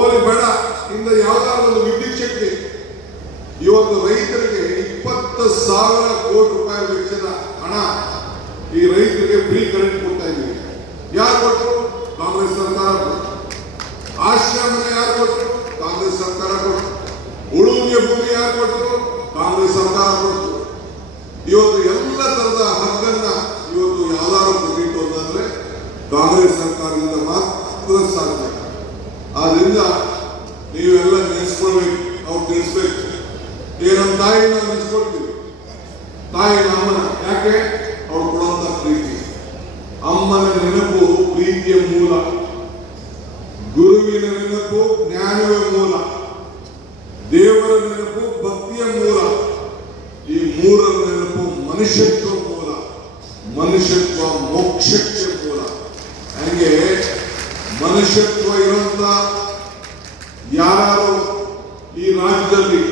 ಓಲಿ ಬೇಡ ಇಂದ ಯಾವ್ದಾದ್ರು ಒಂದು ವಿದ್ಯುತ್ ಶಕ್ತಿ ಇವತ್ತು ರೈತರಿಗೆ 20,000 ಕೋಟಿ ರೂಪಾಯಿ ವೆಚ್ಚದ ಹಣ ಈ ರೈತರಿಗೆ ಫ್ರೀ ಕರೆಂಟ್ ಕೊಡ್ತಾ ಇದ್ದೀವಿ. ಯಾರು ಕೊಟ್ಟರು? ಕಾಂಗ್ರೆಸ್ ಸರ್ಕಾರ ಕೊಟ್ಟರು. ಆಶ್ರಮ ಯಾರು ಕೊಟ್ಟರು? ಕಾಂಗ್ರೆಸ್ ಸರ್ಕಾರ ಕೊಟ್ಟರು. ಉಳುವಿಗೆ ಭೂಮಿ ಯಾರು ಕೊಟ್ಟರು? ಕಾಂಗ್ರೆಸ್ ಸರ್ಕಾರ ಕೊಟ್ಟರು. ಇವತ್ತು ಎಲ್ಲ ತರದ ಹಕ್ಕನ್ನ ಇವತ್ತು ಯಾವ್ದಾದ್ರು ಕೊಟ್ಟಿತ್ತು ಅಂತಂದ್ರೆ ಕಾಂಗ್ರೆಸ್ ಸರ್ಕಾರದಿಂದ ಮಾತ್ರ ಸಾಧ್ಯ. ಆದ್ರಿಂದ ನೀವೆಲ್ಲ ನೆನೆಸ್ಕೊಳ್ಬೇಕು, ಅವ್ರು ತಿಳಿಸ್ಬೇಕು. ನಮ್ಮ ತಾಯಿ ನಾವು ನೆನೆಸ್ಕೊಳ್ತೀವಿ, ತಾಯಿ ಅಮ್ಮನ. ಯಾಕೆ? ಅವ್ರು ಕೊಡುವಂತ ಪ್ರೀತಿ. ಅಮ್ಮನ ನೆನಪು ಪ್ರೀತಿಯ ಮೂಲ, ಗುರುವಿನ ನೆನಪು ಜ್ಞಾನವೇ ಮೂಲ, ದೇವರ ನೆನಪು ಭಕ್ತಿಯ ಮೂಲ, ಈ ಮೂರರ ನೆನಪು ಮನುಷ್ಯತ್ವ ಮೂಲ, ಮನುಷ್ಯತ್ವ ಮೋಕ್ಷಕ್ಕೆ ಮೂಲ. ಹಂಗೆ ಮನುಷ್ಯತ್ವ ಇರುವಂತ ಯಾರು ಈ ರಾಜ್ಯದಲ್ಲಿ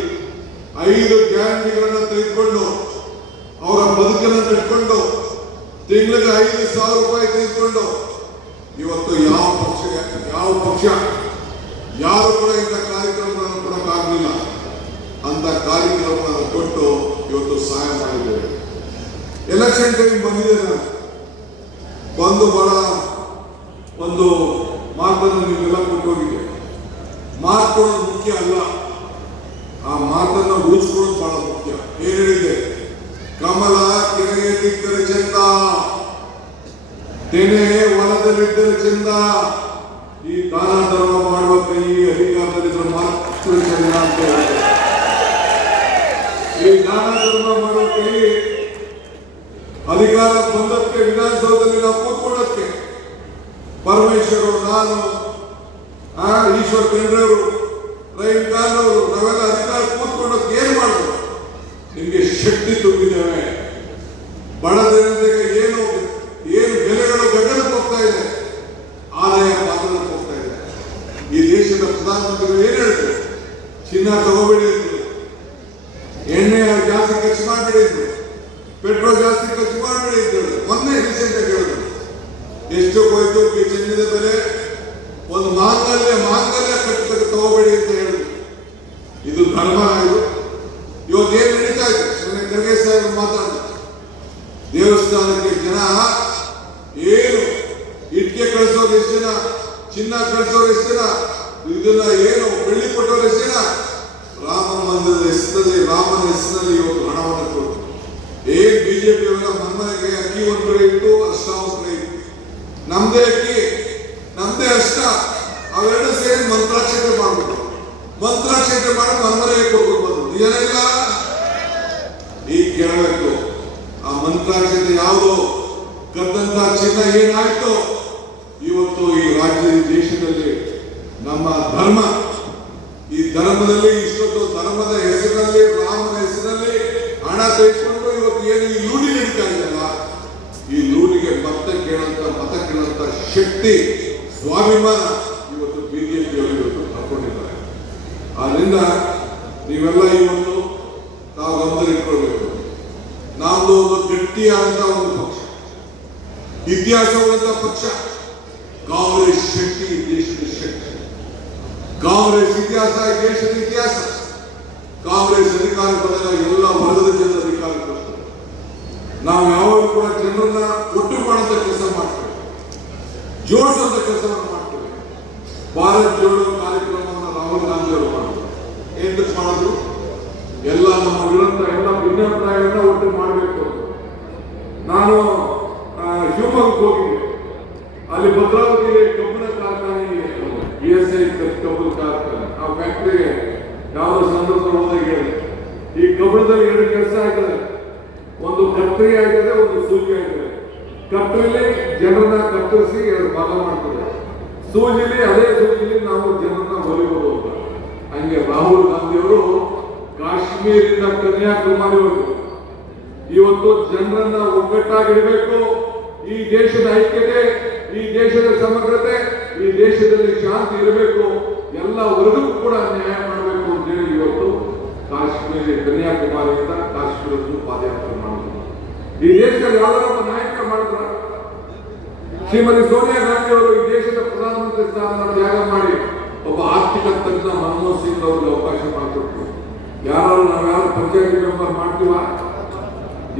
5 ಗ್ಯಾರಂಟಿಗಳನ್ನು ತೆಗೆದುಕೊಂಡು ಅವರ ಬದುಕನ್ನು ಕಟ್ಕೊಂಡು ತಿಂಗಳಿಗೆ 5,000 ರೂಪಾಯಿ ತೆಗೆದುಕೊಂಡು ಇವತ್ತು ಯಾವ ಪಕ್ಷ ಯಾರು ಕೂಡ ಇಂಥ ಕಾರ್ಯಕ್ರಮಗಳನ್ನು ಕೊಡಕ್ಕಾಗಲಿಲ್ಲ. ಅಂತ ಕಾರ್ಯಕ್ರಮಗಳನ್ನು ಕೊಟ್ಟು ಇವತ್ತು ಸಹಾಯ ಮಾಡಿದ್ದೇವೆ. ಎಲೆಕ್ಷನ್ ಟೈಮ್ ಬಂದಿದೆ, ಬಂದು ಬಹಳ ಒಂದು ಮಾತನ್ನು ನೀವೆಲ್ಲ ಕೊಟ್ಟು ಹೋಗಿದೆ. ಮಾತು ಕೊಡೋದು ಮುಖ್ಯ ಅಲ್ಲ, ಆ ಮಾತನ್ನು ಉಳಿಸ್ಕೊಳ್ಳೋದು ಬಹಳ ಮುಖ್ಯ. ಏನ್ ಹೇಳಿದೆ? ಕಮಲ ಕೆರೆಗೆ ದಿಕ್ಕರೆ ಚಂದ, ತೆನೆ ಹೊಲದಲ್ಲಿದ್ದರೆ ಚಂದ. ಈ ದಾನ ಧರ್ಮ ಮಾಡುವ ಕೈ ಅಧಿಕಾರದಲ್ಲಿದ್ದರೆ ಮಾತ್ರ ಚಂದ ಅಂತ ಹೇಳಿದೆ. ಈ ದಾನ ಧರ್ಮ ಮಾಡುವ ಕೈ ಅಧಿಕಾರ ಬಂದಕ್ಕೆ ವಿಧಾನಸೌಧದಲ್ಲಿ ನಾವು ಕೂತ್ಕೊಳ್ಳೋಕ್ಕೆ ಪರಮೇಶ್ವರ್, ನಾನು, ಈಶ್ವರ್ ಖಂಡ್ರೆ ಅವರು, ರಹೀಂ ಖಾನ್ ಅವರು, ನಾವೆಲ್ಲ ಅಧಿಕಾರ ಕೂತ್ಕೊಳ್ಳೋಕೆ ಏನ್ ಮಾಡ್ಬೋದು? ನಿಮ್ಗೆ ಶಕ್ತಿ ತುಂಬಿದ್ದೇವೆ. ಬಡ ಜನತೆಗೆ ಏನು ಬೆಲೆಗಳು ಗಗನಕ್ಕೆ ಹೋಗ್ತಾ ಇದೆ, ಆದಾಯ ಪಾತ್ರಕ್ಕೆ ಹೋಗ್ತಾ ಇದೆ. ಈ ದೇಶದ ಪ್ರಧಾನಮಂತ್ರಿಗಳು ಏನ್ ಹೇಳ್ತಾರೆ? ಚಿನ್ನ ತಗೋಬೇಡಿ ಅಂದ್ರು, ಎಣ್ಣೆ ಜಾಸ್ತಿ ಖರ್ಚು ಮಾಡಬೇಡಿ ಅಂದ್ರು, ಪೆಟ್ರೋಲ್ ಜಾಸ್ತಿ ಖರ್ಚು ಮಾಡಬೇಡಿ ಅಂತ ಹೇಳಿದ್ರು. ಮೊನ್ನೆ ರೀಸೆಂಟ್ ಆಗಿ ಹೇಳಿದ್ರು ಎಷ್ಟು ಹೋಯ್ತು ಚಿನ್ನದ ಬೆಲೆ, ಒಂದು ಮಾಂಗಲ್ಯ ಕಟ್ಟಕ್ಕೆ ತಗೋಬೇಡಿ ಅಂತ ಹೇಳಿದ್ರು. ಇದು ಧರ್ಮ. ಇವತ್ತು ಏನ್ ನಡೀತಾ ಇದೆ? ಖರ್ಗೆ ಸಾಹೇಬ್ ಮಾತಾಡಿದ್ರು, ದೇವಸ್ಥಾನಕ್ಕೆ ಜನ ಏನು ಇಟ್ಟಿಗೆ ಕಳಿಸೋರು ಎಷ್ಟು ಜನ, ಚಿನ್ನ ಕಳಿಸೋರು ಎಷ್ಟು ಜನ, ಇದನ್ನ ಏನು ಬೆಳ್ಳಿ ಕೊಟ್ಟೋರು ಎಷ್ಟು ಜನ, ರಾಮ ಮಂದಿರದ ಹೆಸರಲ್ಲಿ, ರಾಮನ ಹೆಸರಲ್ಲಿ ಇವತ್ತು ಹಣವನ್ನು ಕೊಟ್ಟು ಏನ್ ಬಿಜೆಪಿ ಅವರ ಮನ್ಮನೆಗೆ ಅಕ್ಕಿ ಒಂದ್ ಕಡೆ ಇಟ್ಟು, ಅಷ್ಟ ಒಂದ್ ಕಡೆ ಇತ್ತು. ನಮ್ದೇ ಅಕ್ಕಿ ನಮ್ದೇ ಅಷ್ಟ, ಅವೆರಡು ಸೇರಿ ಮಂತ್ರಾಕ್ಷತೆ ಮಾಡ್ಬಿಟ್ಟು ಮಂತ್ರಾಕ್ಷತೆ ಮಾಡಿ ಮನ್ಮನೆಗೆ ಕೊಟ್ಬಿಡ್ಬೋದು. ಏನಿಲ್ಲ ಈಗ ಕೇಳಬೇಕು, ಆ ಮಂತ್ರಾಕ್ಷತೆ ಯಾವುದು? ಕದ್ದಂತ ಚಿನ್ನ ಏನಾಯ್ತು? ಇವತ್ತು ಈ ರಾಜ್ಯ ದೇಶದಲ್ಲಿ ನಮ್ಮ ಧರ್ಮ, ಈ ಧರ್ಮದಲ್ಲಿ ಇಷ್ಟೊತ್ತು ಧರ್ಮದ ಹೆಸರಿನಲ್ಲಿ, ರಾಮನ ಹೆಸರಿನಲ್ಲಿ ಹಣ ತೆಗೆದುಕೊಂಡು ಇವತ್ತು ಏನು ಈ ಲೂಟಿ ನಡೀತಾ ಇದೆಯಲ್ಲ, ಈ ಲೂಟಿಗೆ ಮತ ಕೇಳಂತ ಶಕ್ತಿ, ಸ್ವಾಭಿಮಾನ ಇವತ್ತು ಬಿಜೆಪಿಯವರು ಇವತ್ತು ಹಾಕೊಂಡಿದ್ದಾರೆ. ಆದ್ರಿಂದ ನೀವೆಲ್ಲ ಇವತ್ತು ನಾವು ಗಮನದಲ್ಲಿಟ್ಕೊಳ್ಬೇಕು. ನಮ್ದು ಒಂದು ಗಟ್ಟಿಯಾದಂತಹ ಒಂದು ಪಕ್ಷ, ಇತಿಹಾಸವುಳ್ಳಂತ ಪಕ್ಷ ಕಾಂಗ್ರೆಸ್. ಶಕ್ತಿ ದೇಶದ ಶಕ್ತಿ, ಕಾಂಗ್ರೆಸ್ ಇತಿಹಾಸ ದೇಶದ ಇತಿಹಾಸ. ಕಾಂಗ್ರೆಸ್ ಅಧಿಕಾರ ಬಂದಾಗ ಎಲ್ಲ ವರ್ಗದ ಜನರ ಅಧಿಕಾರ ಕೊಡ್ತಾರೆ. ನಾವು ಯಾವಾಗ ಕೂಡ ಜನರನ್ನ ಒಟ್ಟು ಮಾಡುವಂತ ಕೆಲಸ ಮಾಡ್ತೇವೆ, ಜೋಡಿಸುವಂತ ಕೆಲಸವನ್ನು ಮಾಡ್ತೇವೆ. ಭಾರತ್ ಜೋಡೋ ಕಾರ್ಯಕ್ರಮವನ್ನು ರಾಹುಲ್ ಗಾಂಧಿ ಅವರು ಮಾಡಿದ್ರು. ಏನ್ ಮಾಡಿದ್ರು? ಎಲ್ಲ ನಮ್ಮ ವಿರುದ್ಧ ಎಲ್ಲ ಭಿನ್ನಾಭಿಪ್ರಾಯಗಳನ್ನ ಒಟ್ಟು ಮಾಡಬೇಕು. ನಾನು ಶಿವಮೊಗ್ಗಕ್ಕೆ ಹೋಗಿದ್ದೆ, ಅಲ್ಲಿ ಭದ್ರಾವತಿಯಲ್ಲಿ ಕಬ್ಬಿಣ ಕಾರ್ಖಾನೆ, ESI ಕಬ್ಬಿಣ ಕಾರ್ಖಾನೆ, ಆ ಫ್ಯಾಕ್ಟರಿಗೆ ಯಾವುದೋ ಸಂದರ್ಭದಲ್ಲಿ ಹೋದಾಗ ಹೇಳಿದೆ, ಈ ಕಬ್ಬಿಣದಲ್ಲಿ 2 ಕೆಲಸ ಆಯ್ತದೆ, ಒಂದು ಕತ್ತರಿ ಆಯ್ತದೆ, ಒಂದು ಸೂಜಿ ಆಯ್ತದೆ. ಕತ್ತರಿಲಿ ಜನರನ್ನ ಕತ್ತರಿಸಿ 2 ಭಾಗ ಮಾಡ್ತದೆ, ಸೂಜಿಲಿ ಅದೇ ಸೂಜಿಲಿ ನಾವು ಜನರನ್ನ ಹೊಲಿಬಹುದು ಅಂತ. ಹಂಗೆ ರಾಹುಲ್ ಗಾಂಧಿ ಅವರು ಕಾಶ್ಮೀರದಿಂದ ಕನ್ಯಾಕುಮಾರಿವರೆಗೂ ಇವತ್ತು ಜನರನ್ನ ಒಗ್ಗಟ್ಟಾಗಿಡಬೇಕು. ಈ ದೇಶದ ಐಕ್ಯತೆ, ಈ ದೇಶದ ಸಮಗ್ರತೆ, ಈ ದೇಶದಲ್ಲಿ ಶಾಂತಿ ಇರಬೇಕು, ಎಲ್ಲ ವರ್ಗಕ್ಕೂ ಕೂಡ ನ್ಯಾಯ ಮಾಡಬೇಕು ಅಂತ ಹೇಳಿ ಇವತ್ತು ಕಾಶ್ಮೀರ, ಕನ್ಯಾಕುಮಾರಿಯಿಂದ ಕಾಶ್ಮೀರಕ್ಕೂ ಪಾದಯಾತ್ರೆ ಮಾಡಿದ್ರು. ಈ ದೇಶದಲ್ಲಿ ಯಾವ್ದಾರ ನಾಯಕ ಮಾಡಿದ್ರ? ಶ್ರೀಮತಿ ಸೋನಿಯಾ ಗಾಂಧಿ ಅವರು ಈ ದೇಶದ ಪ್ರಧಾನಮಂತ್ರಿ ಸ್ಥಾನವನ್ನು ತ್ಯಾಗ ಮಾಡಿ ಒಬ್ಬ ಆರ್ಥಿಕ ತಜ್ಞ ಮನಮೋಹನ್ ಸಿಂಗ್ ಅವ್ರಿಗೆ ಅವಕಾಶ ಮಾಡಿಕೊಟ್ರು. ಯಾರು ಪಂಚಾಯತಿ ಮೆಂಬರ್ ಮಾಡ್ತೀವ,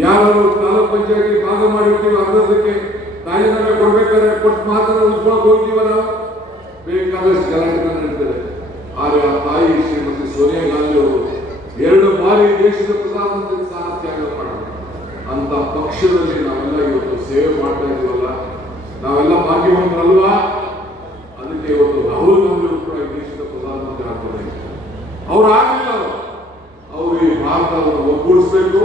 ಯಾರು ತಾಲೂಕ್ ಪಂಚಾಯತಿ ಭಾಗ ಮಾಡಿರ್ತೀವಿ, ಅರ್ಧಕ್ಕೆ ರಾಜೀನಾಮೆ ಕೊಡ್ಬೇಕಾದ್ರೆ ಕೊಟ್ಟು ಮಾತ್ರ ಉಳ್ಕೊಳಕ್ ಹೋಗ್ತೀವ. ನಾವು ಬೇಕಾದಷ್ಟು ಗಲಾಟೆ ನಡೀತದೆ. ಆದರೆ ಆ ತಾಯಿ ಶ್ರೀಮತಿ ಸೋನಿಯಾ ಗಾಂಧಿ ಅವರು 2 ಬಾರಿ ದೇಶದ ಪ್ರಧಾನಮಂತ್ರಿ ಸ್ಥಾನ ತ್ಯಾಗ ಮಾಡಿದ್ರು. ಅಂತ ಪಕ್ಷದಲ್ಲಿ ನಾವೆಲ್ಲ ಇವತ್ತು ಸೇವೆ ಮಾಡ್ತಾ ಇದೀವಲ್ಲ, ನಾವೆಲ್ಲ ಭಾಗ್ಯವಂತರಲ್ವಾ? ಅದಕ್ಕೆ ಇವತ್ತು ರಾಹುಲ್ ಗಾಂಧಿ ಅವರು ಕೂಡ ಈ ದೇಶದ ಪ್ರಧಾನಮಂತ್ರಿ ಆಗ್ತಾರೆ. ಅವ್ರು ಆಗಲಿಲ್ಲ. ಅವರು ಈ ಭಾರತವನ್ನು ಒಗ್ಗೂಡಿಸ್ಬೇಕು,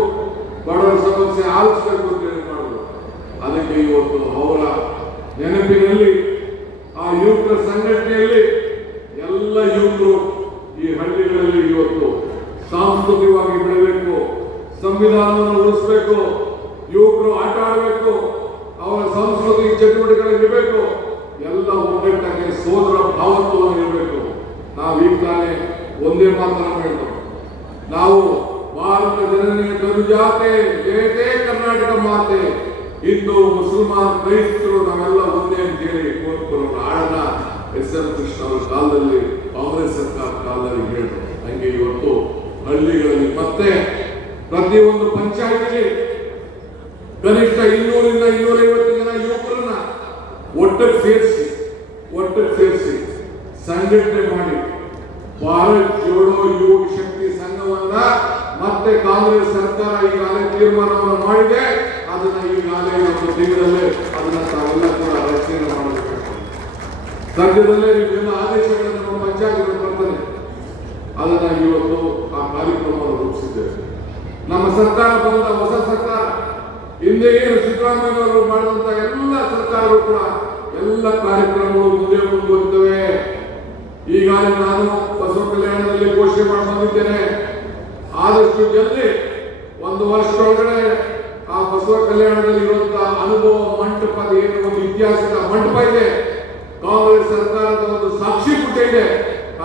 ಬಡವರ ಸಮಸ್ಯೆ ಆಲಿಸ್ಬೇಕು ಅಂತ ಹೇಳಿ ಮಾಡಿದ್ರು. ಅದಕ್ಕೆ ಇವತ್ತು ಅವರ ನೆನಪಿನಲ್ಲಿ ಆ ಯುವಕರ ಸಂಘಟನೆಯಲ್ಲಿ ಎಲ್ಲ ಯುವಕರು ಈ ಹಳ್ಳಿಗಳಲ್ಲಿ ಇವತ್ತು ಸಾಂಸ್ಕೃತಿಕವಾಗಿ ಬೆಳಬೇಕು, ಸಂವಿಧಾನವನ್ನು ಉಳಿಸಬೇಕು, ಯುವಕರು ಆಟ ಆಡಬೇಕು, ಅವರ ಸಾಂಸ್ಕೃತಿಕ ಚಟುವಟಿಕೆಗಳಿರಬೇಕು, ಎಲ್ಲ ಒಗ್ಗಟ್ಟಾಗಿ ಸೋದರ ಭಾವತ್ವವನ್ನು ಇರಬೇಕು. ನಾವು ಈಗ ತಾನೇ ಒಂದೇ ಮಾತನ್ನು ಹೇಳ್ತೇವೆ, ನಾವು ಭಾರತ ಜನನಿಯ ತನುಜಾತೆ ಜಯತೆ ಕರ್ನಾಟಕ ಮಾತೆ, ಹಿಂದೂ ಮುಸಲ್ಮಾನ್ ಕ್ರೈಸ್ತರು ನಾವೆಲ್ಲ ಒಂದೇ ಅಂತ ಹೇಳಿ ಆಡನ ಎಸ್.ಎಂ. ಕೃಷ್ಣ ಅವರ ಕಾಲದಲ್ಲಿ ಕಾಂಗ್ರೆಸ್ ಸರ್ಕಾರ ಕಾಲದಲ್ಲಿ ಹೇಳಿದ್ರು. ಹಂಗೆ ಇವತ್ತು ಹಳ್ಳಿಗಳಲ್ಲಿ ಮತ್ತೆ ಪ್ರತಿಯೊಂದು ಪಂಚಾಯತಿಗೆ ಕನಿಷ್ಠ 200 ರಿಂದ 250 ಜನ ಯುವಕರನ್ನ ಒಟ್ಟಿಗೆ ಸೇರಿಸಿ ಸಂಘಟನೆ ಮಾಡಿ ಭಾರತ್ ಜೋಡೋ ಯುವ ಶಕ್ತಿ ಸಂಘವನ್ನ ಮತ್ತೆ ಕಾಂಗ್ರೆಸ್ ಸರ್ಕಾರ ಈಗಾಗಲೇ ತೀರ್ಮಾನವನ್ನು ಮಾಡಿದೆ. ಅದನ್ನ ಈಗಾಗಲೇ ಒಂದು ತಿಂಗಳಲ್ಲೇ ಅದನ್ನ ತಾವೆಲ್ಲ ಕೂಡ ರಚನೆ ಮಾಡಬೇಕು. ಸದ್ಯದಲ್ಲೇ ನೀವೆಲ್ಲ ಆದೇಶಗಳನ್ನು ನಮ್ಮ ಪಂಚಾಯತ್ಗಳು ಬರ್ತದೆ. ಅದನ್ನ ಇವತ್ತು ಆ ಕಾರ್ಯಕ್ರಮವನ್ನು ರೂಪಿಸಿದ್ದೇವೆ. ನಮ್ಮ ಸರ್ಕಾರ ಬಂದ ಹೊಸ ಸರ್ಕಾರ, ಹಿಂದೆ ಏನು ಸಿದ್ದರಾಮಯ್ಯವರು ಮಾಡಿದಂತ ಎಲ್ಲ ಸರ್ಕಾರಗಳು ಕೂಡ ಎಲ್ಲ ಕಾರ್ಯಕ್ರಮಗಳು ಮುಂದೆ ಮುಂದುವರಿತವೆ. ಈಗಾಗಲೇ ನಾನು ಬಸವ ಕಲ್ಯಾಣದಲ್ಲಿ ಘೋಷಣೆ ಮಾಡಿ ಬಂದಿದ್ದೇನೆ. ಆದಷ್ಟು ಜಲ್ದಿ 1 ವರ್ಷದೊಳಗಡೆ ಆ ಬಸವ ಕಲ್ಯಾಣದಲ್ಲಿ ಇರುವಂತಹ ಅನುಭವ ಮಂಟಪದ ಏನು ಒಂದು ಇತಿಹಾಸದ ಮಂಟಪ ಇದೆ, ಕಾಂಗ್ರೆಸ್ ಸರ್ಕಾರದ ಒಂದು ಸಾಕ್ಷಿ ಗುಡ್ಡೆ ಇದೆ.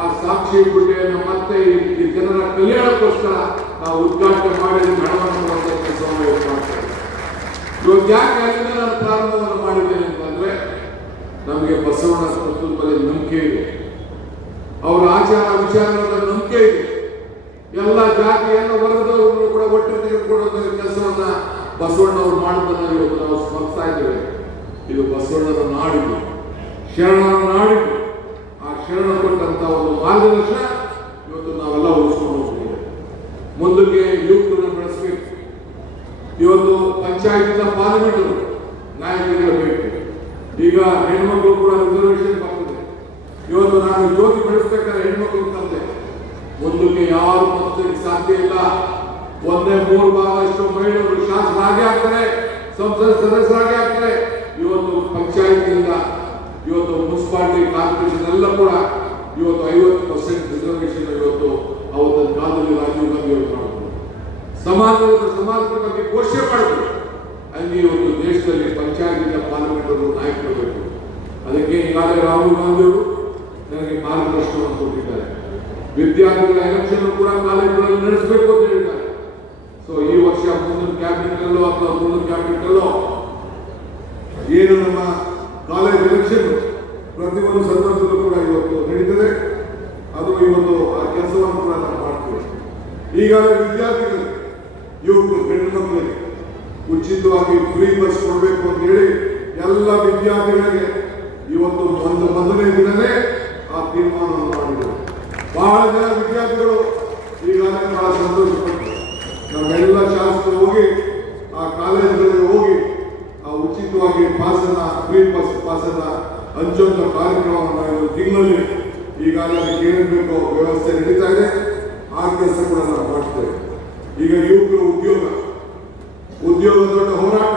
ಆ ಸಾಕ್ಷಿ ಗುಡ್ಡೆಯನ್ನು ಮತ್ತೆ ಈ ಜನರ ಕಲ್ಯಾಣಕ್ಕೋಸ್ಕರ ನಾವು ಉದ್ಘಾಟನೆ ಮಾಡಿ ಹಣವನ್ನು ಮಾಡ್ತೇವೆ. ಇವಾಗ ಯಾಕೆ ಅಲ್ಲಿಂದ ನಾನು ಪ್ರಾರಂಭವನ್ನು ಮಾಡಿದ್ದೇನೆ ಅಂತಂದ್ರೆ, ನಮಗೆ ಬಸವಣ್ಣ ತತ್ವದ ನಂಬಿಕೆ ಇದೆ, ಅವರ ಆಚಾರ ವಿಚಾರಗಳ ನಂಬಿಕೆ ಇದೆ. ಎಲ್ಲ ಜಾತಿ ಎಲ್ಲ ವರ್ಗದವರು ಕೂಡ ಒಟ್ಟು ತೆಗೆದುಕೊಳ್ಳುವ ಕೆಲಸವನ್ನ ಬಸವಣ್ಣವರು ಮಾಡುವುದನ್ನು ಇವತ್ತು ನಾವು ಸ್ಮರಿಸ್ತಾ ಇದ್ದೇವೆ. ಇದು ಬಸವಣ್ಣನ ನಾಡಿದು, ಶರಣರ ನಾಡಿದು. ಆ ಶರಣ ಕೊಟ್ಟಂತ ಒಂದು ಮಾರ್ಗದರ್ಶನ ಇವತ್ತು ನಾವೆಲ್ಲ ಉಳಿಸ್ಕೊಂಡು ಹೋಗ್ತೇವೆ. ಮುಂದಕ್ಕೆ ಯುವಕರನ್ನು ಬೆಳೆಸಬೇಕು. ಇವತ್ತು ಪಂಚಾಯತಿನ ಪಾರ್ಲಿಮೆಂಟ್ ನಾಯಕರಿಗೆ ಬೇಕು. ಈಗ ಹೆಣ್ಮಕ್ಳು ಕೂಡ ರಿಸರ್ವೇಶನ್ ಬರ್ತದೆ. ಇವತ್ತು ನಾನು ಜ್ಯೋತಿ ಬೆಳೆಸ್ಬೇಕಾದ್ರೆ ಹೆಣ್ಮಕ್ಳು ತಂದೆ, ಮುಂದಕ್ಕೆ ಯಾರು ಮತ್ತೊಂದು ಸಾಧ್ಯ ಇಲ್ಲ. 1/3 ಭಾಗಷ್ಟು ಮಹಿಳೆಯರು ಶಾಸಕರಾಗಿ ಆಗ್ತಾರೆ, ಸಂಸತ್ ಸದಸ್ಯರಾಗಿ ಆಗ್ತಾರೆ. ಇವತ್ತು ಪಂಚಾಯತಿಯಿಂದ ಇವತ್ತು ಮುನ್ಸಿಪಾಲಿಟಿ ಕಾರ್ಪೊರೇಷನ್ ಎಲ್ಲ ಕೂಡ ಇವತ್ತು 50% ರಿಸರ್ವೇಶನ್ ಇವತ್ತು ಅವತ್ತು ಕಾಲದಲ್ಲಿ ರಾಜೀವ್ ಗಾಂಧಿ ಅವರು ಮಾಡಿದ್ರು. ಸಮಾಜದ ಬಗ್ಗೆ ಘೋಷಣೆ ಮಾಡಿದ್ರು. ಹಂಗೆ ಇವತ್ತು ದೇಶದಲ್ಲಿ ಪಂಚಾಯತಿನ ಪಾರ್ಲಿಮೆಂಟ್ ನಾಯಕರು ಬೇಕು. ಅದಕ್ಕೆ ಈಗಾಗಲೇ ರಾಹುಲ್ ಗಾಂಧಿ ಅವರು ನನಗೆ ಮಾರ್ಗದರ್ಶನವನ್ನು ಕೊಟ್ಟಿದ್ದಾರೆ. ವಿದ್ಯಾರ್ಥಿಗಳ ಎಲೆಕ್ಷನ್ ಕೂಡ ಕಾಲೇಜುಗಳಲ್ಲಿ ನಡೆಸಬೇಕು ಅಂತ ಹೇಳಿದ್ದಾರೆ. ಸೊ ಈ ವರ್ಷ ಮುಂದಿನ ಕ್ಯಾಬಿನೆಟ್ ಅಲ್ಲೋ ಅಥವಾ ಮುಂದಿನ ಕ್ಯಾಬಿನೆಟ್ ಅಲ್ಲೋ ಏನು ನಮ್ಮ ಕಾಲೇಜ್ ಎಲೆಕ್ಷನ್ ಪ್ರತಿಯೊಂದು ಸಂದರ್ಭದಲ್ಲೂ ಕೂಡ ಇವತ್ತು ನಡೀತದೆ. ಅದು ಇವತ್ತು ಆ ಕೆಲಸವನ್ನು ಕೂಡ ನಾವು ಮಾಡ್ತೀವಿ. ಈಗಾಗಲೇ ವಿದ್ಯಾರ್ಥಿಗಳು, ಯುವಕರು, ಹೆಣ್ಣು ಮಕ್ಕಳಿಗೆ ಉಚಿತವಾಗಿ ಫ್ರೀ ಬಸ್ ಕೊಡಬೇಕು ಅಂತ ಹೇಳಿ ಎಲ್ಲ ವಿದ್ಯಾರ್ಥಿಗಳಿಗೆ ಇವತ್ತು ಮೊದಲನೇ ದಿನವೇ ಆ ತೀರ್ಮಾನವನ್ನು ಮಾಡಿದರು. ಬಹಳ ಜನ ವಿದ್ಯಾರ್ಥಿಗಳು ಈಗಾಗಲೇ ಬಹಳ ಸಂತೋಷಪಟ್ಟರು. ನಾವೆಲ್ಲ ಶಾಸಕರು ಹೋಗಿ ಆ ಕಾಲೇಜುಗಳಿಗೆ ಹೋಗಿ ಆ ಉಚಿತವಾಗಿ ಪಾಸನ್ನ, ಫ್ರೀ ಬಸ್ ಪಾಸನ್ನ ಹಂಚುವಂತ ಕಾರ್ಯಕ್ರಮವನ್ನು ಒಂದು ತಿಂಗಳಲ್ಲಿ ಈಗಾಗಲೇ ಕೇಳಬೇಕು ವ್ಯವಸ್ಥೆ ನಡೀತಾ ಇದೆ. ಆ ಕೆಲಸ ಕೂಡ ನಾವು ಮಾಡ್ತೇವೆ. ಈಗ ಯುವಕರು ಉದ್ಯೋಗ ದೊಡ್ಡ ಹೋರಾಟ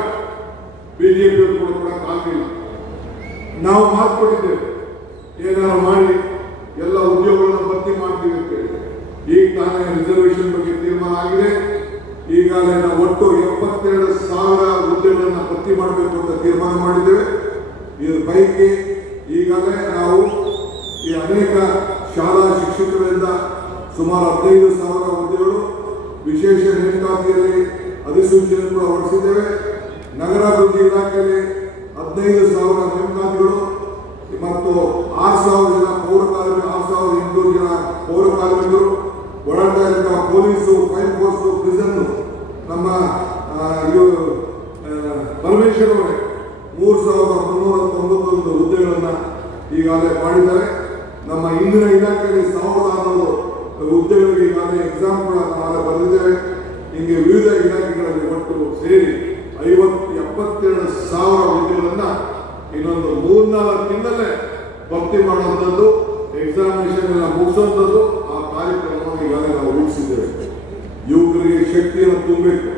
ಬಿಜೆಪಿಯವರು ಕೂಡ ಆಗಲಿಲ್ಲ. ನಾವು ಮಾತು ಕೊಟ್ಟಿದ್ದೇವೆ, ಏನಾದ್ರು ಮಾಡಿ ಎಲ್ಲ ಉದ್ಯೋಗಗಳನ್ನು ಭರ್ತಿ ಮಾಡ್ತೀವಿ ಅಂತ ಹೇಳಿ. ಈಗ ತಾನೇ ರಿಸರ್ವೇಶನ್ ಬಗ್ಗೆ ತೀರ್ಮಾನ ಆಗಿದೆ. ಈಗಾಗಲೇ ನಾವು ಒಟ್ಟು 72,000 ಹುದ್ದೆಗಳನ್ನು ಭರ್ತಿ ಮಾಡಬೇಕು ಅಂತ ತೀರ್ಮಾನ ಮಾಡಿದ್ದೇವೆ. ಇದ್ರ ಪೈಕಿ ಈಗಾಗಲೇ ನಾವು ಈ ಅನೇಕ ಶಾಲಾ ಶಿಕ್ಷಕರಿಂದ ಸುಮಾರು 15,000 ಹುದ್ದೆಗಳು ವಿಶೇಷ ನೇಮಕಾತಿಯಲ್ಲಿ ಅಧಿಸೂಚನೆ ಕೂಡ ಹೊರಡಿಸಿದ್ದೇವೆ. ನಗರಾಭಿವೃದ್ಧಿ ಇಲಾಖೆಯಲ್ಲಿ 15,000 ನೇಮಕಾತಿಗಳು, ಮತ್ತು 6,000 ಜನ ಪೌರ ಕಾರ್ಮಿಕರು, 6,800 ಜನ ಪೌರ ಕಾರ್ಮಿಕರು, ಒಳನಾಡಿನ ಪೊಲೀಸು, ಫೈರ್ ಫೋರ್ಸು, ಪ್ರಿಸನ್, ನಮ್ಮ ಪರಮೇಶ್ವರ್ ಅವರೇ 3,391 ಹುದ್ದೆಗಳನ್ನು ಈಗಾಗಲೇ ಮಾಡಿದ್ದಾರೆ. ನಮ್ಮ ಇಂದಿನ ಇಲಾಖೆಯಲ್ಲಿ 1,600 ಹುದ್ದೆಗಳಿಗೆ ಈಗಾಗಲೇ ಎಕ್ಸಾಮ್ ಕೂಡ ನಾವು ಬರೆದಿದ್ದೇವೆ. ಹೀಗೆ ವಿವಿಧ ಇಲಾಖೆಗಳಲ್ಲಿ ಒಟ್ಟು ಸೇರಿ 72,000 ಹುದ್ದೆಗಳನ್ನು ಇನ್ನೊಂದು 3-4 ತಿಂಗಳಲ್ಲೇ ಭರ್ತಿ ಮಾಡುವಂಥದ್ದು, ಎಕ್ಸಾಮಿನೇಷನ್ ಎಲ್ಲ ಮುಗಿಸುವಂಥದ್ದು ಆ ಕಾರ್ಯಕ್ರಮವನ್ನು ಈಗಾಗಲೇ ನಾವು ರೂಪಿಸಿದ್ದೇವೆ. ಯುವಕರಿಗೆ ಶಕ್ತಿಯನ್ನು ತುಂಬಬೇಕು.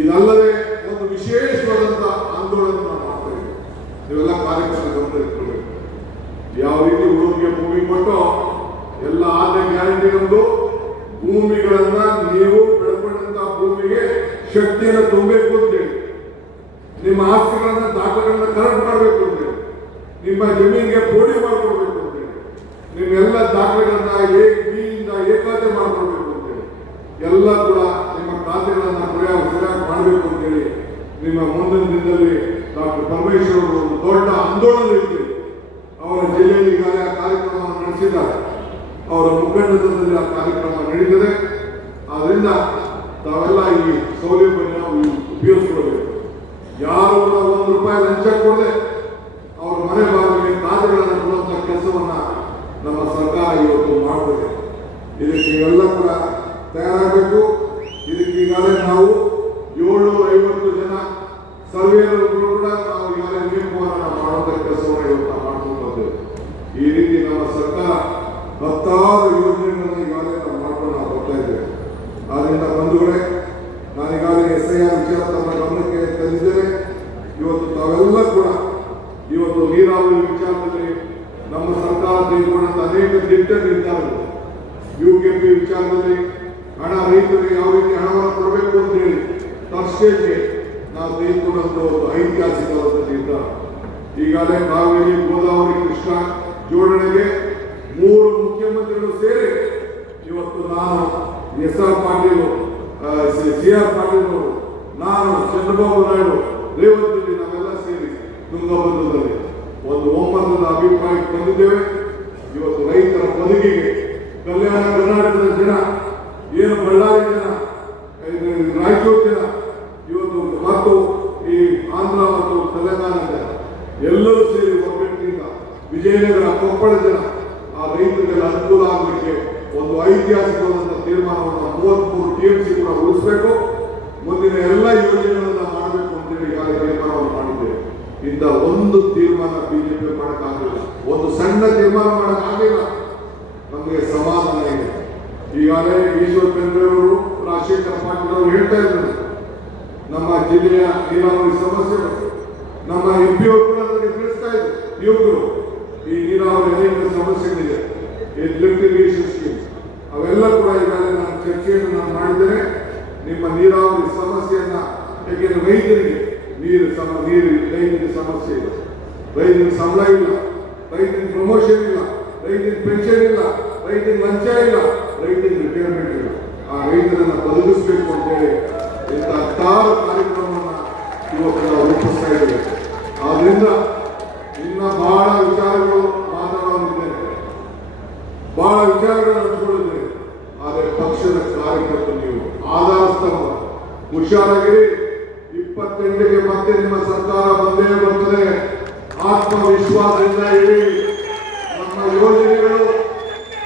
ಇದಲ್ಲದೆ ಒಂದು ವಿಶೇಷವಾದಂತಹ ಆಂದೋಲನ ನಾವು ಮಾಡ್ತಾ ಇದ್ದೇವೆ. ಇವೆಲ್ಲ ಕಾರ್ಯಕ್ರಮ ಗಮನಿಸಬೇಕು. ಯಾವ ರೀತಿ ಹುಡುಗರಿಗೆ ಭೂಮಿ ಕೊಟ್ಟು ಎಲ್ಲ ಆದ್ಯ ಗ್ಯಾರಂಟಿ ನಮ್ದು ಭೂಮಿಗಳನ್ನ ನೀವು ಬೆಳ್ಕೊಂಡಂತಹ ಭೂಮಿಗೆ ಶಕ್ತಿಯನ್ನು ತುಂಬಬೇಕು ಅಂತೇಳಿ, ನಿಮ್ಮ ಆಸ್ತಿಗಳನ್ನ ದಾಖಲೆಗಳನ್ನ ಕರೆಕ್ಟ್ ಮಾಡಬೇಕು ಅಂತೇಳಿ, ನಿಮ್ಮ ಜಮೀನಿಗೆ ಪೋಡಿ ಮಾಡಿಕೊಡ್ಬೇಕು ಅಂತೇಳಿ, ನಿಮ್ಮೆಲ್ಲ ದಾಖಲೆಗಳನ್ನ ಬಿಯಿಂದ ಏಕಾತೆ ಮಾಡಿಕೊಡ್ಬೇಕು ಅಂತೇಳಿ, ಎಲ್ಲ ಕೂಡ ನಿಮ್ಮ ಖಾತೆಗಳನ್ನ ಸರಿಯಾಗಿ ಮಾಡಬೇಕು ಅಂತೇಳಿ ನಿಮ್ಮ ಮುಂದಿನ ದಿನದಲ್ಲಿ ಡಾಕ್ಟರ್ ಪರಮೇಶ್ವರ್ ಅವರು ಒಂದು ದೊಡ್ಡ ಆಂದೋಲನ ರೀತಿ ಅವರ ಜಿಲ್ಲೆಯಲ್ಲಿ ಈಗಾಗಲೇ ಆ ಕಾರ್ಯಕ್ರಮವನ್ನು ನಡೆಸಿದ್ದಾರೆ. ಅವರ ಮುಖಂಡದಲ್ಲಿ ಆ ಕಾರ್ಯಕ್ರಮ ನಡೀತದೆ. ಆದ್ರಿಂದ ತಾವೆಲ್ಲ ಈ ಸೌಲಭ್ಯವನ್ನು ನಾವು ಉಪಯೋಗಿಸ್ಕೊಳ್ಬೇಕು. ಯಾರು ಕೂಡ ₹1 ಲಂಚ ಕೊಡದೆ ಅವರ ಮನೆ ಬಾಗಿಲಿಗೆ ಖಾತೆಗಳನ್ನು ಕೊಡುವಂತಹ ಕೆಲಸವನ್ನ ನಮ್ಮ ಸರ್ಕಾರ ಇವತ್ತು ಮಾಡ್ತದೆ. ಇದಕ್ಕೆ ಇವೆಲ್ಲ ಕೂಡ ತಯಾರಾಗಬೇಕು. ಇದಕ್ಕೆ ಈಗಾಗಲೇ ನಾವು 750 ಜನ ಸರ್ವೇಯರ್ಗಳು ಕೂಡ ನಾವು ಈಗಾಗಲೇ ನೇಮಕವನ್ನು ಮಾಡುವಂತ ಕೆಲಸವನ್ನು ಇವತ್ತು ಮಾಡ್ಕೊಂಡು ಬರ್ತೇವೆ. ಈ ರೀತಿ ನಮ್ಮ ಸರ್ಕಾರ 10 ಯೋಜನೆಗಳನ್ನು ಈಗಾಗಲೇ ನಾವು ಮಾಡ್ಕೊಂಡು ನಾವು ಬರ್ತಾ ಇದ್ದೇವೆ. ಆದ್ರಿಂದ ಬಂಧುಗಳೇ, ನಾನೀಗಾಗಲೇ SIR ವಿಚಾರ ತಮ್ಮ ಗಮನಕ್ಕೆ ತಂದಿದ್ದೇನೆ. ಇವತ್ತು ತಾವೆಲ್ಲ ಕೂಡ ಇವತ್ತು ನೀರಾವರಿ ವಿಚಾರದಲ್ಲಿ ನಮ್ಮ ಸರ್ಕಾರ ತೆಗೆದುಕೊಂಡಂತ ಅನೇಕ ದಿಟ್ಟ ನಿರ್ಧಾರಗಳು, UKP ವಿಚಾರದಲ್ಲಿ ಹಣ ರೈತರಿಗೆ ಯಾವ ರೀತಿ ಹಣವನ್ನು ಕೊಡಬೇಕು ಅಂತ ಹೇಳಿ ತರ್ಸ್ಟೇಜ್ಗೆ ನಾವು ತೆಗೆದುಕೊಂಡಂತ ಒಂದು ಐತಿಹಾಸಿಕವಾದ ನಿರ್ಧಾರ. ಈಗಾಗಲೇ ಕಾವೇರಿ, ಗೋದಾವರಿ, ಕೃಷ್ಣ ಜೋಡಣೆಗೆ 3 ಮುಖ್ಯಮಂತ್ರಿಗಳು ಸೇರಿ ಇವತ್ತು ನಾನು SR ಪಾಟೀಲ್, CR ಪಾಟೀಲ್ ಅವರು, ನಾನು, ಚಂದ್ರಬಾಬು ನಾಯ್ಡು, ರೇವಂತ್ ರೆಡ್ಡಿ ನಾವೆಲ್ಲ ಸೇರಿ ತುಂಗಭದ್ರದಲ್ಲಿ ಒಂದು ಒಮ್ಮತದ ಅಭಿಪ್ರಾಯಕ್ಕೆ ಬಂದಿದ್ದೇವೆ. ಇವತ್ತು ರೈತರ ಬದುಕಿಗೆ ಕಲ್ಯಾಣ ಕರ್ನಾಟಕದ ಜನ, ಏನು ಬಳ್ಳಾರಿ ಜನ, ರಾಯಚೂರು ಜನ, ಇವತ್ತು ಮತ್ತು ಈ ಆಂಧ್ರ ಮತ್ತು ತೆಲಂಗಾಣ ಜನ ಎಲ್ಲರೂ ಸೇರಿ ಒಗ್ಗಟ್ಟಿನಿಂದ ವಿಜಯನಗರ, ಕೊಪ್ಪಳ ಜನ ಆ ರೈತರಿಗೆಲ್ಲ ಅನುಕೂಲ ಆಗಲಿಕ್ಕೆ ಒಂದು ಐತಿಹಾಸಿಕವಾದಂತಹ ತೀರ್ಮಾನವನ್ನು 33 TMC ಕೂಡ ಉಳಿಸಬೇಕು. ಮುಂದಿನ ಎಲ್ಲ ಯೋಜನೆಗಳನ್ನ ಮಾಡಬೇಕು ಅಂತೇಳಿ ಈಗಾಗಲೇ ತೀರ್ಮಾನವನ್ನು ಮಾಡಿದ್ದೇವೆ. ಇಂಥ ಒಂದು ತೀರ್ಮಾನ ಬಿಜೆಪಿ ಮಾಡೋಕ್ಕಾಗಲಿಲ್ಲ, ಒಂದು ಸಣ್ಣ ತೀರ್ಮಾನ ಮಾಡೋಕ್ಕಾಗಲಿಲ್ಲ. ನಮಗೆ ಸಮಾಧಾನ ಇದೆ. ಈಗಾಗಲೇ ಈಶ್ವರ ಖಂಡ್ರೆ ಅವರು, ರಾಜಶೇಖರ ಪಾಟೀಲ್ ಅವರು ಹೇಳ್ತಾ ಇದ್ದಾರೆ, ನಮ್ಮ ಜಿಲ್ಲೆಯ ನೀರಾವರಿ ಸಮಸ್ಯೆಗಳು ನಮ್ಮ MP ಅವರು ಕೂಡ ನನಗೆ ತಿಳಿಸ್ತಾ ಇದ್ರು. ಯುವಕರು ಈ ನೀರಾವರಿ ಅನೇಕ ಸಮಸ್ಯೆಗಳಿದೆ, ಲಿಫ್ಟ್ ಇರಿಗೇಷನ್ ಸ್ಕೀಮ್ ಅವೆಲ್ಲ ಕೂಡ ಈಗಾಗಲೇ ನಾನು ಚರ್ಚೆಯನ್ನು ನಾನು ಮಾಡಿದ್ದೇನೆ. ನಿಮ್ಮ ನೀರಾವರಿ ಸಮಸ್ಯೆಯನ್ನ, ಯಾಕೆಂದ್ರೆ ರೈತರಿಗೆ ನೀರು ರೈತರಿಗೆ ಸಮಸ್ಯೆ ಇಲ್ಲ, ರೈತರಿಗೆ ಸಂಬಳ ಇಲ್ಲ, ರೈತರಿಗೆ ಪ್ರಮೋಷನ್ ಇಲ್ಲ, ರೈತರಿಗೆ ಪೆನ್ಷನ್ ಇಲ್ಲ, ರೈತರಿಗೆ ಲಂಚ ಇಲ್ಲ, ರೈತರಿಗೆ ರಿಟೈರ್ಮೆಂಟ್ ಇಲ್ಲ. ಆ ರೈತರನ್ನ ಬದುಕಿಸಬೇಕು ಅಂತೇಳಿ ಇಂಥ 10 ಕಾರ್ಯಕ್ರಮವನ್ನು ಇವತ್ತು ನಾವು ರೂಪಿಸ್ತಾ ಇದ್ದೇವೆ. ಆದ್ರಿಂದ ಇನ್ನ ಬಹಳ ವಿಚಾರಗಳು ಮಾತನಾಡಿದ್ದೇನೆ, ಬಹಳ ವಿಚಾರಗಳು ಹಂಚಿಕೊಂಡಿದ್ದೇನೆ. ಆದರೆ ಪಕ್ಷದ ಕಾರ್ಯಕರ್ತರು ನೀವು ಆಧಾರ ಸ್ತಂಭ, ಹುಷಾರಾಗಿರಿ. 28ಕ್ಕೆ ಮತ್ತೆ ನಿಮ್ಮ ಸರ್ಕಾರ ಬಂದೇ ಬರ್ತದೆ. ಆತ್ಮವಿಶ್ವಾಸದಿಂದ ಇರಿ. ನಮ್ಮ ಯೋಜನೆಗಳು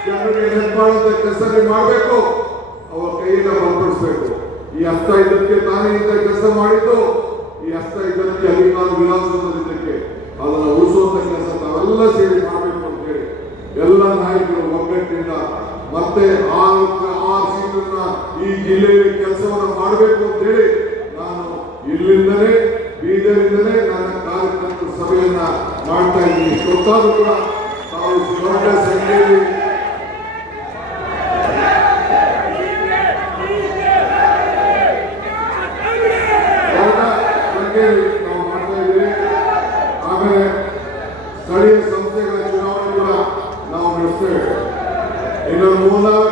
ಜನರಿಗೆ ನೆನಪಾದಂತ ಕೆಲಸ ಮಾಡಬೇಕು, ಅವರ ಕೈಯಿಂದ ಬಲಪಡಿಸಬೇಕು. ಈ ಹಸ್ತ ಇದಕ್ಕೆ ತಾನೇ ಇಂಥ ಕೆಲಸ ಮಾಡಿದ್ದು, ಈ ಹಸ್ತ ಇದಕ್ಕೆ ಅಧಿಕಾರ ವಿಲಾಸದಕ್ಕೆ ಅದನ್ನು ಉಳಿಸುವಂತ ಕೆಲಸ ತಾವೆಲ್ಲ ಸೇರಿ ಮಾಡಬೇಕು ಅಂತೇಳಿ ಎಲ್ಲ ನಾಯಕರು ಒಗ್ಗಟ್ಟಿನಿಂದ ಮತ್ತೆ 6 ಸೀಟನ್ನ ಈ ಜಿಲ್ಲೆಯಲ್ಲಿ ಕೆಲಸವನ್ನು ಮಾಡಬೇಕು ಅಂತೇಳಿ ನಾನು ಇಲ್ಲಿಂದಲೇ, ಬೀದರಿಂದಲೇ ನನ್ನ ಕಾರ್ಯಕರ್ತರ ಸಭೆಯನ್ನ ಮಾಡ್ತಾ ಇದ್ದೀನಿ. ಗೊತ್ತಾದ್ರೂ ಕೂಡ ತಾವು ದೊಡ್ಡ ಸಂಖ್ಯೆಯಲ್ಲಿ ನಾವು ಮಾಡ್ತಾ ಇದ್ದೀವಿ. ಆಮೇಲೆ ಸ್ಥಳೀಯ ಸಂಸ್ಥೆಗಳ ಚುನಾವಣೆ ಕೂಡ ನಾವು ನಡೆಸ್ತೇವೆ. ಇನ್ನೊಂದು 3-4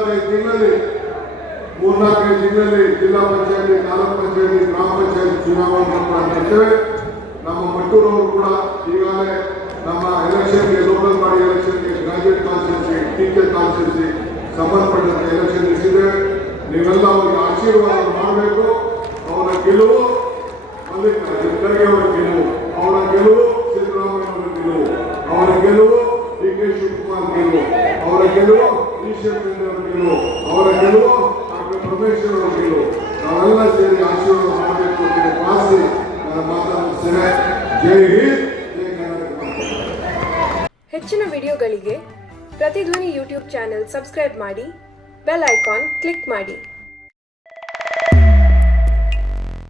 ತಿಂಗಳಲ್ಲಿ ಜಿಲ್ಲಾ ಪಂಚಾಯತಿ, ತಾಲೂಕ್ ಪಂಚಾಯತಿ, ಗ್ರಾಮ ಪಂಚಾಯತಿ ಚುನಾವಣೆ ಕೂಡ ನಡೆಸ್ತೇವೆ. ನಮ್ಮ ಮಟ್ಟೂರವರು ಕೂಡ ಈಗಾಗಲೇ ನಮ್ಮ ಎಲೆಕ್ಷನ್ಗೆ ಲೋಕಲ್ ಬಾಡಿ ಎಲೆಕ್ಷನ್ಗೆ ಗ್ರಾಜುಯೇಟ್ ಕಾನ್ಸ್ಟಿಟ್ಯೂನ್ಸಿ ಟೀಚರ್ ಕಾನ್ಸ್ಟಿಟ್ಯೂನ್ಸಿ ಸಂಬಂಧಪಟ್ಟಂತೆ ಎಲೆಕ್ಷನ್ ಇಟ್ಟಿದೆ. ನೀವೆಲ್ಲ ಅವರಿಗೆ ಆಶೀರ್ವಾದ ಮಾಡಬೇಕು. ಅವರ ಗೆಲುವು ಮಲ್ಲಿಕಾರ್ಜುನ ಖರ್ಗೆ ಅವರ ಗೆಲುವು, ಅವರ ಗೆಲುವು ಸಿದ್ದರಾಮಯ್ಯ ಅವರ ಗೆಲುವು, ಅವರ ಗೆಲುವು DK ಶಿವಕುಮಾರ್ ಗೆಲುವು, ಅವರ ಗೆಲುವು ಈಶ್ವರ ಅವರ ಗೆಲುವು, ಅವರ ಗೆಲುವು ಡಾಕ್ಟರ್ ಪರಮೇಶ್ವರ್ ಅವರ ಗೆಲುವು. ನಾವೆಲ್ಲ ಸೇರಿ ಆಶೀರ್ವಾದ ಮಾಡಬೇಕು ಅಂತ ಪ್ರಾರ್ಥಿ ನಾನು ಮಾತನಾಡುತ್ತೇನೆ. ಜೈ ಹಿಂದ್, ಜೈ ಕರ್ನಾಟಕ. ಹೆಚ್ಚಿನ ವಿಡಿಯೋಗಳಿಗೆ ಪ್ರತಿಧ್ವನಿ ಯೂಟ್ಯೂಬ್ ಚಾನೆಲ್ ಸಬ್ಸ್ಕ್ರೈಬ್ ಮಾಡಿ, ಬೆಲ್ ಐಕಾನ್ ಕ್ಲಿಕ್ ಮಾಡಿ.